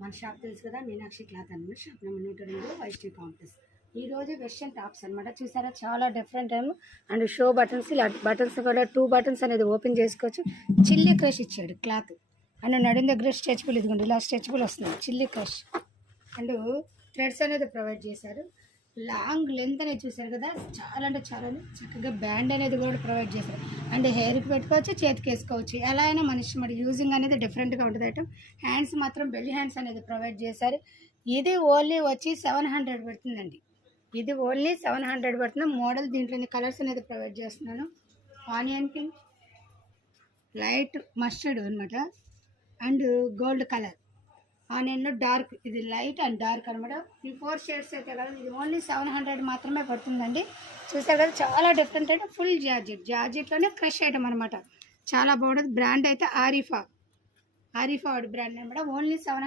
మన షాప్ తెలుసు కదా, మీనాక్షి క్లాత్ అనమాట. Shop number 102 Vaishnavi complex. ఈరోజు వెస్టర్న్ టాప్స్ అనమాట. చూసారా చాలా డిఫరెంట్ ఏమో. అండ్ షో బటన్స్, ఇలా బటన్స్ కూడా 2 బటన్స్ అనేది ఓపెన్ చేసుకోవచ్చు. చిల్లీ క్రష్ ఇచ్చాడు క్లాత్. అండ్ నడుం దగ్గర స్ట్రెచబుల్, ఇదిగోండి ఇలా స్ట్రెచబుల్ వస్తుంది చిల్లీ క్రష్. అండ్ థ్రెడ్స్ అనేది ప్రొవైడ్ చేశారు. లాంగ్ లెంత్ అనేది చూసారు కదా, చాలా అంటే చాలా చక్కగా బ్యాండ్ అనేది కూడా ప్రొవైడ్ చేశారు. అండ్ హెయిర్కి పెట్టుకోవచ్చు, చేతికి వేసుకోవచ్చు, ఎలా అయినా మనిషి మరి యూజింగ్ అనేది డిఫరెంట్గా ఉంటుంది ఐటమ్. హ్యాండ్స్ మాత్రం బెల్లి హ్యాండ్స్ అనేది ప్రొవైడ్ చేశారు. ఇది ఓన్లీ వచ్చి 700 పడుతుందండి. ఇది ఓన్లీ 700 పడుతుంది. మోడల్ దీంట్లోని కలర్స్ అనేది ప్రొవైడ్ చేస్తున్నాను. ఆనియన్ పింక్, లైట్ మస్టర్డ్ అనమాట, అండ్ గోల్డ్ కలర్. ఆనియన్లో డార్క్, ఇది లైట్ అండ్ డార్క్ అనమాట. ఈ 4 షేడ్స్ అయితే కదా, ఇది ఓన్లీ 700 మాత్రమే పడుతుందండి. చూసారు కదా చాలా డిఫరెంట్ అయితే ఫుల్ జార్జెట్లోనే క్రష్ ఐటమ్ అనమాట. చాలా బాగుంటుంది. బ్రాండ్ అయితే ఆరిఫా బ్రాండ్ అనమాట. ఓన్లీ 700.